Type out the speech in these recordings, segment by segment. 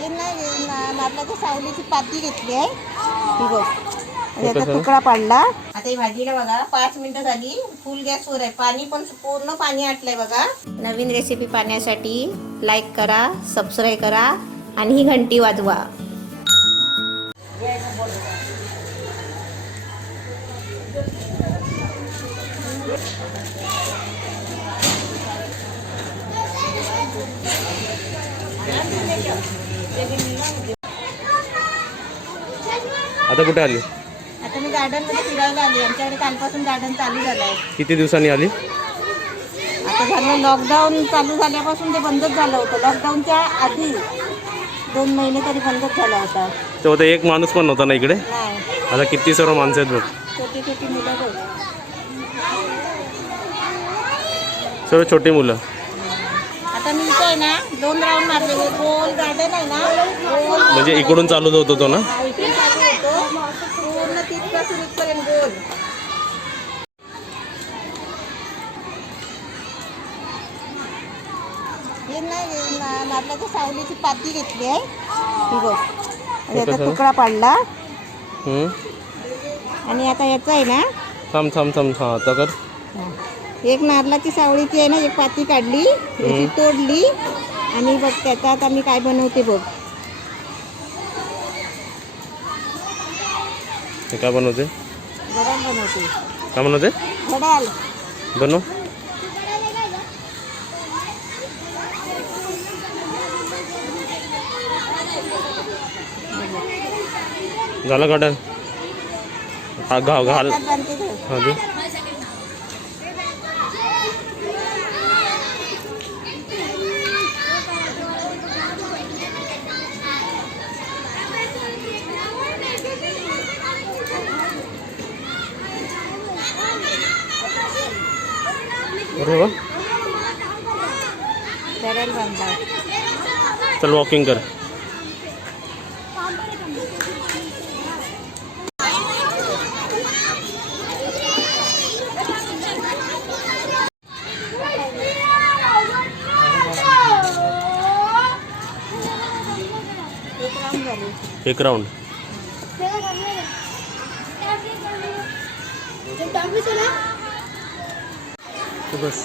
हे नाही नारळाच्या सावलीची पाती घेतली आहे ही बघ. याचा तुकडा पाडला. आता ही भाजीला बघा 5 मिनिटं झाली. फुल गॅसवर आहे. पाणी पण पूर्ण पाणी आटलंय बघा. नवीन रेसिपी पाहण्यासाठी लाईक करा, सबस्क्राईब करा आणि ही घंटी वाजवा. आता कुठे आली? आता मी गार्डन मध्ये फिरायला आली. आमच्याकडे कालपासून गार्डन चालू झालंय. किती दिवसांनी आली? आता झालं लॉकडाऊन चालू झाल्यापासून ते बंदच झालं होतं. लॉकडाऊनच्या आधी 2 महिने तरी बंदच झाला होता. तेव्हा तर एक माणूस पण नव्हता ना इकडे. नाही, आता किती सर्व माणसं आहेत बघ. छोटी छोटी मुलं बघ. सर्व छोटी मुलं. आता मी इथे आहे ना 2 राऊंड मारले. गोल गार्डन आहे ना, गोल म्हणजे इकडून चालू होतो तो ना. इकडून चालू होतो पूर्ण तिथपासून इथपर्यंत गोल. हे नाही नारळाच्या सावलीची पाती घेतली आहे ही बघ. याचा तुकडा पाडला. आणि आता याचं आहे ना, थांब थांब थांब हा आता कर. एक नारळाची सावळीची आहे ना, एक पाती काढली, याची तोडली आणि बघ त्याच्यात आम्ही काय बनवते बघ. हे काय बनवते? घड्याळ बनवते. काय बनवते? घड्याळ बनव. झालं गार्डन. हा घाल घाल. बांधते ते. हा दे. अरे वा. घड्याळ बांधला. चल वॉकिंग कर. एक राउंड. बस.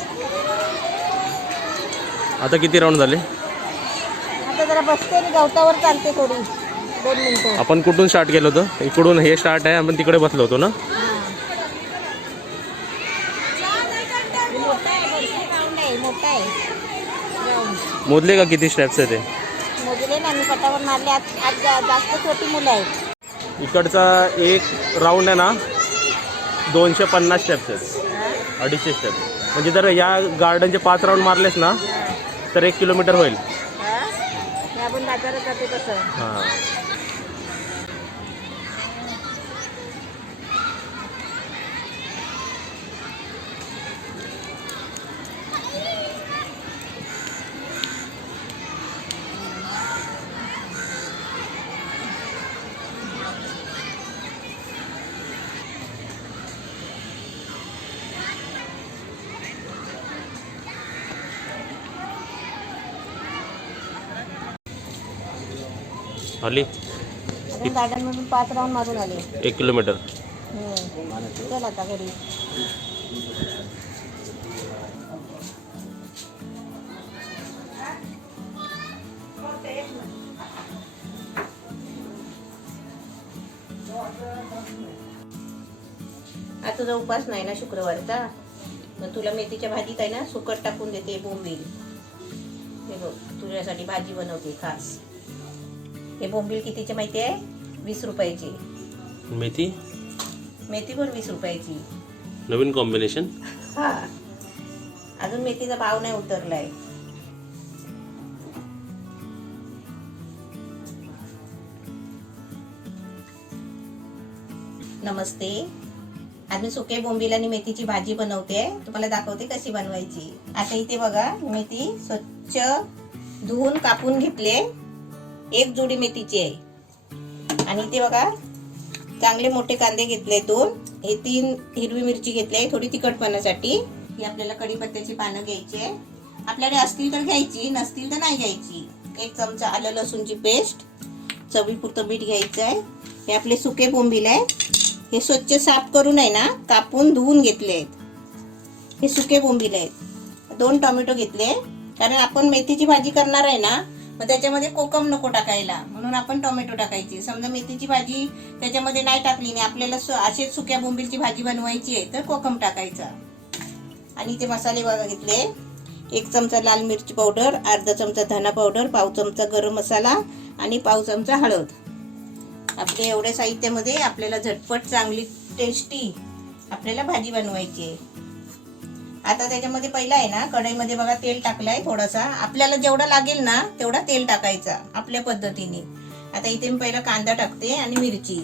आता किती राऊंड झाले? आता जरा बसते आणि गवतावर चालते थोडी 2 मिनिटं. आपण कुठून स्टार्ट केलं होतं? इकडून हे स्टार्ट आहे. आपण तिकडे बसलो होतो ना. मोठा आहे राऊंड. मोजले का किती स्टेप्स आहे ते? मोजले ना मी पटावर मारले. आज जास्त छोटी मुलं आहेत. इकडचा एक राऊंड आहे ना 250 स्टेप्स आहेत. 250 स्टेप्स. म्हणजे जर या गार्डनचे 5 राऊंड मारलेस ना तर 1 किलोमीटर होईल. आपण बाजारात जातो तसं. हां. आली. गार्डन मधून 5 राऊंड मारून आले. 1 किलोमीटर. चल आता घरी. आज तुझा उपास नाही ना शुक्रवारचा. मग तुला मेथीच्या भाजीत आहे ना सुकट टाकून देते बोंबील. हे बघ तुझ्यासाठी भाजी बनवते खास. हे बोंबील कितीचे माहिती आहे? 20 रुपयाची. मेथी पण 20 रुपयाची. नवीन कॉम्बिनेशन. हा, अजून मेथीचा भाव नाही उतरलाय. नमस्ते. आज मी सुके बोंबील आणि मेथीची भाजी बनवते. तुम्हाला दाखवते कशी बनवायची. आता इथे बघा मेथी स्वच्छ धुवून कापून घेतले. 1 जोडी मेथीची आहे. आणि इथे बघा चांगले मोठे कांदे घेतले 2. हे 3 हिरवी मिरची घेतली आहे थोडी तिखटपणासाठी. ही आपल्याला कढीपत्त्याची पानं घ्यायची आहे. आपल्याकडे असतील तर घ्यायची, नसतील तर नाही घ्यायची. 1 चमचा आलं लसूणची पेस्ट, चवीपुरतं मीठ घ्यायचं आहे. हे आपले सुके बोंबील आहे, हे स्वच्छ साफ करून आहे ना कापून धुवून घेतले आहेत. हे सुके बोंबील आहेत. 2 टोमॅटो घेतले, कारण आपण मेथीची भाजी करणार आहे ना, मग त्याच्यामध्ये कोकम नको टाकायला, म्हणून आपण टोमॅटो टाकायची. समजा मेथीची भाजी त्याच्यामध्ये नाही टाकली नाही, आपल्याला अशीच सुक्या बोंबीलची भाजी बनवायची आहे तर कोकम टाकायचा. आणि ते मसाले बघा घेतले, 1 चमचा लाल मिरची पावडर, अर्धा चमचा धना पावडर, पाव चमचा गरम मसाला आणि पाव चमचा हळद. आपल्या एवढ्या साहित्यामध्ये आपल्याला झटपट चांगली टेस्टी आपल्याला भाजी बनवायची आहे. आता त्याच्यामध्ये पहिला आहे ना कढईमध्ये बघा तेल टाकलंय थोडासा, आपल्याला जेवढा लागेल ना तेवढा तेल टाकायचा आपल्या पद्धतीने. आता इथे मी पहिला कांदा टाकते आणि मिरची.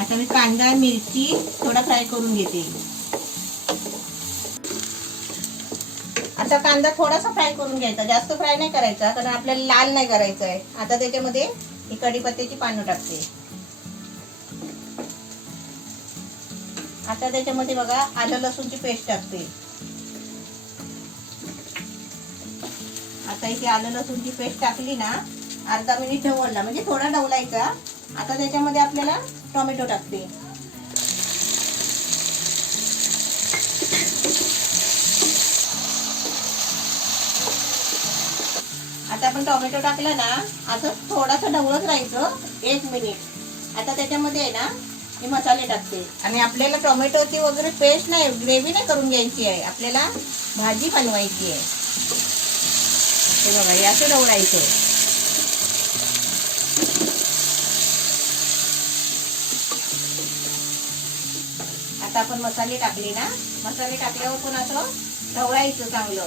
आता मी कांदा मिरची थोडा फ्राय करून घेते. आता कांदा थोडासा फ्राय करून घ्यायचा, जास्त फ्राय नाही करायचा, कारण आपल्याला लाल नाही करायचा आहे. आता त्याच्यामध्ये ही कढीपत्त्याची पानं टाकते. आता त्याच्यामध्ये बघा आलं लसूणची पेस्ट टाकते. आता इथे आलं लसूणची पेस्ट टाकली ना, अर्धा मिनिट ढवळला, म्हणजे थोडा ढवलायचा. आता त्याच्यामध्ये आपल्याला टोमॅटो टाकते. आता आपण टोमॅटो टाकला ना, असं थोडासा ढवळत राहायचं 1 मिनिट. आता त्याच्यामध्ये आहे ना मी मसाले टाकते. आणि आपल्याला टोमॅटोची वगैरे पेस्ट नाही, ग्रेव्ही नाही करून घ्यायची आहे, आपल्याला भाजी बनवायची आहे. हे बघा हे असं ढवळायचं. आता आपण मसाले टाकले ना, मसाले टाकल्यावर पण असं ढवळायचं चांगलं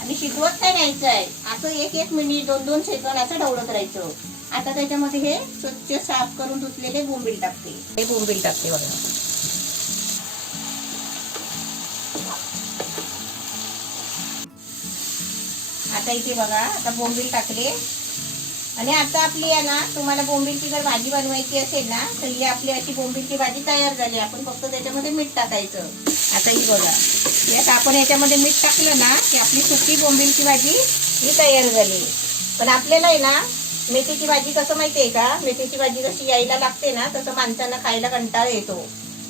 आणि शिजवत नाही न्यायचं आहे. असं 1 मिनिट 2 सेकंद असं ढवळत राहायचं. आता त्याच्यामध्ये हे स्वच्छ साफ करून धुतलेले बोंबील टाकते. हे बोंबील टाकते बघा. आता इथे बघा आता बोंबील टाकले. आणि आता आपली आहे ना, तुम्हाला बोंबीलची जर भाजी बनवायची असेल ना, तर ही आपली अशी बोंबीलची भाजी तयार झाली. आपण फक्त त्याच्यामध्ये मीठ टाकायचं. आता ही बघा, यात आपण याच्यामध्ये मीठ टाकलं ना की आपली सुकी बोंबीलची भाजी ही तयार झाली. पण आपल्याला आहे ना मेथीची भाजी कसं माहितीये का, मेथीची भाजी जशी यायला लागते ना तसं माणसांना खायला कंटाळा येतो.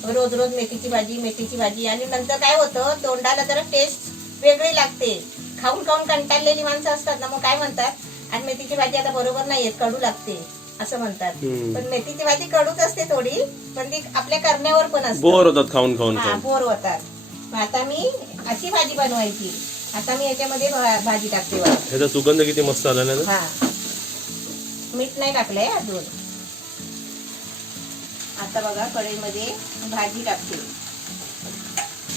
रोज रोज मेथीची भाजी आणि नंतर काय होतं, तोंडाला जरा टेस्ट वेगळी लागते. खाऊन खाऊन कंटाळलेली माणसं असतात ना, मग काय म्हणतात, आणि मेथीची भाजी आता बरोबर नाही येत, कडू लागते असं म्हणतात. पण मेथीची भाजी कडूच असते थोडी, पण ती आपल्या करण्यावर पण असते. बोर होतात खाऊन खाऊन. हा बोर होतात. आता मी अशी भाजी बनवायची. आता मी याच्यामध्ये भाजी टाकते बघा. ह्याचा सुगंध किती मस्त आला ना. हा मीठ नाही टाकलंय अजून. आता बघा कढईमध्ये भाजी टाकते.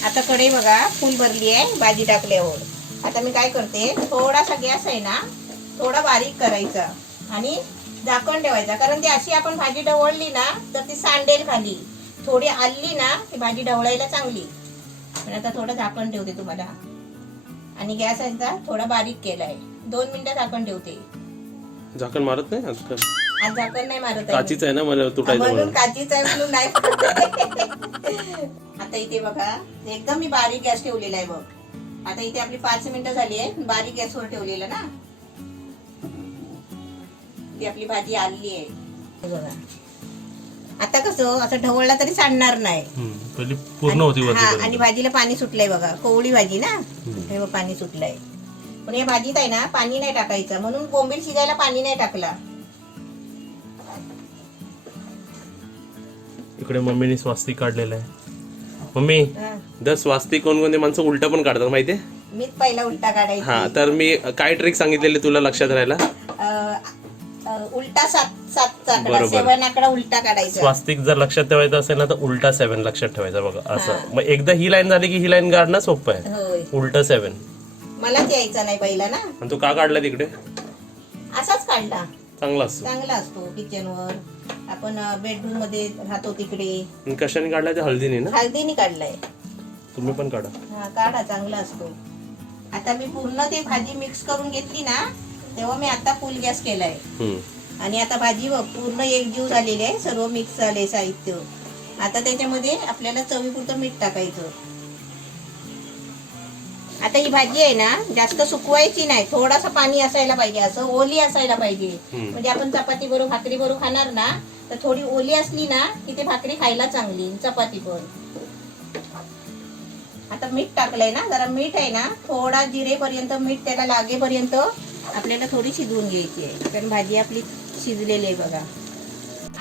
आता कढई बघा फुल भरली आहे भाजी टाकल्यावर. आता मी काय करते, थोडासा गॅस आहे ना थोडा बारीक करायचा आणि झाकण ठेवायचा, कारण ती अशी आपण भाजी ढवळली ना तर ती सांडेल खाली. थोडी आली ना ती भाजी ढवळायला चांगली. पण आता थोडं झाकण ठेवते तुम्हाला. आणि गॅस आता थोडा बारीक केलाय. 2 मिनिटं झाकण ठेवते. झाकण मारत नाही आजकाल. आज झाकण नाही मारत आहे. काचीच आहे ना, मला तुटायचं म्हणून काचीच आहे म्हणून नाही. आता इथे बघा एकदम मी बारीक गॅस ठेवलेला आहे बघ. आता इथे आपली 5 मिनिटं झाली आहे, बारीक गॅसवर ठेवलेलं ना. ती आपली भाजी आली आहे बघा. आता कसं असं ढवळला तरी सांडणार नाही. पहिली पूर्ण होती आणि भाजीला पाणी सुटलंय बघा, कोवळी भाजी ना, हे बघ पाणी सुटलंय. पण या भाजीत आहे ना पाणी नाही टाकायचं, म्हणून बोंबील शिजायला पाणी नाही टाकला. इकडे मम्मीने स्वास्तिक काढलेलं आहे. मम्मी द स्वास्तिक कोणकोणते माणसं उलटा पण काढतात माहितीये. मीच पहिला उलटा काढायचा. हा तर मी काय ट्रिक सांगितलेली तुला लक्षात राहायला. उलटा 7 आकडा उलटा काढायचा. स्वास्तिक जर लक्षात ठेवायचं असेल ना तर उलटा 7 लक्षात ठेवायचा बघा असं. मग एकदा ही लाईन झाली की ही लाईन काढणं सोपं आहे. होय. उलटा 7 मलाच यायचा नाही पहिला ना. आणि तू का काढला तिकडे. असाच काढला. चांगला असतो किचनवर. आपण बेडरूम मध्ये राहतो तिकडे. कशाने काढलाय ते हळदीने ना. हळदीने काढलाय. तुम्ही पण काढा. हा काढा, चांगला असतो. आता मी पूर्ण ते भाजी मिक्स करून घेतली ना, तेव्हा मी आता फुल गॅस केलाय. आणि आता भाजी पूर्ण एकजीव झालेली आहे, सर्व मिक्स झाले साहित्य. आता त्याच्यामध्ये आपल्याला चवीपुरतं मीठ टाकायचं. आता ही भाजी आहे ना जास्त सुकवायची नाही, थोडासा पाणी असायला पाहिजे, असं ओली असायला पाहिजे. म्हणजे आपण चपाती बरोबर भाकरी बरोबर खाणार ना, तर थोडी ओली असली ना की ते भाकरी खायला चांगली, चपाती पण. आता मीठ टाकलंय ना, जरा मीठ आहे ना थोडा जिरेपर्यंत मीठ त्याला लागेपर्यंत आपल्याला थोडी शिजवून घ्यायची आहे, कारण भाजी आपली शिजलेली आहे बघा.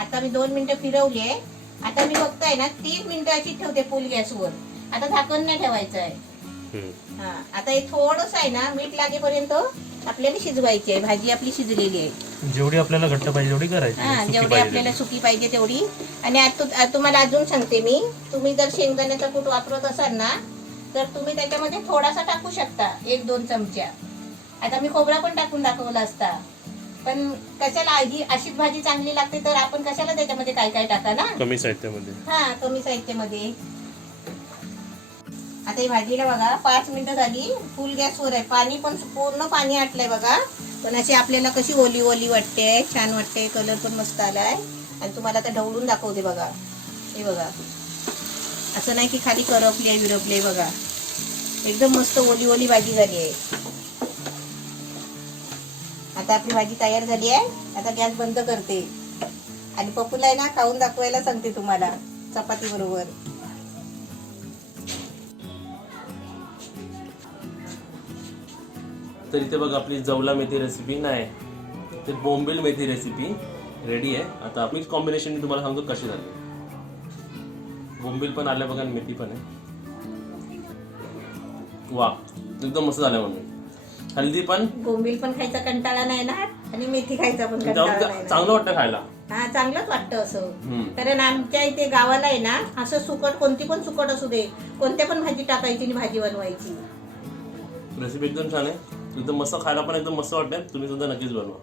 आता मी 2 मिनिटं फिरवली आहे. आता मी बघताय ना 3 मिनिटं अशी ठेवते फुल गॅसवर. आता झाकण नाही ठेवायचं आहे. हा, आता हे थोडंसं आहे ना मीठ लागेपर्यंत आपल्याला शिजवायची आहे. भाजी आपली शिजलेली आहे. जेवढी आपल्याला घट्ट पाहिजे तेवढी करायची, हा, सुकी जेवढी पाहिजे आपल्याला सुकी पाहिजे तेवढी. आणि आता तुम्हाला अजून सांगते मी, तुम्ही जर शेंगदाण्याचा कूट वापरत असाल ना तर तुम्ही त्याच्यामध्ये थोडासा टाकू शकता, 1-2 चमच्या. आता मी खोबरा पण टाकून दाखवला असता, पण कशाला ही अशीच भाजी चांगली लागते तर आपण कशाला त्याच्यामध्ये काय काय टाका ना, कमी साहित्यामध्ये. हा, कमी साहित्यामध्ये. आता ही भाजीला बघा 5 मिनिटं झाली, फुल गॅसवर आहे. पाणी पण पूर्ण पाणी आटलंय बघा, पण अशी आपल्याला कशी ओली ओली वाटते, छान वाटते. कलर पण मस्त आलाय. आणि तुम्हाला आता ढवळून दाखवते बघा. हे बघा, असं नाही की खाली करपली आहे विरपली आहे बघा, एकदम मस्त ओली ओली भाजी झाली आहे. आता आपली भाजी तयार झाली आहे. आता गॅस बंद करते आणि पप्पूला आहे ना खाऊन दाखवायला सांगते तुम्हाला चपाती बरोबर. तर इथे बघा आपली जवला मेथी रेसिपी नाही, ते बोंबील मेथी रेसिपी रेडी आहे. आता मिक्स कॉम्बिनेशन मी तुम्हाला सांगतो कशी झाली. बोंबील पण आल्या बघा आणि मेथी पण आहे. वा, एकदम मस्त झालं. म्हणून हल्दी पण, बोंबील पण खायचा कंटाळा नाही ना आणि मेथी खायचा पण कंटाळा नाही. चांगलं वाटतं खायला. हा, चांगलंच वाटतं असं. कारण आमच्या इथे गावाला आहे ना असं सुकट, कोणती पण सुकट असू दे, कोणत्या पण भाजी टाकायची आणि भाजी बनवायची. रेसिपी एकदम छान आहे, एकदम मस्त, खायला पण एकदम मस्त वाटते. तुम्ही सुद्धा नक्कीच बनवा.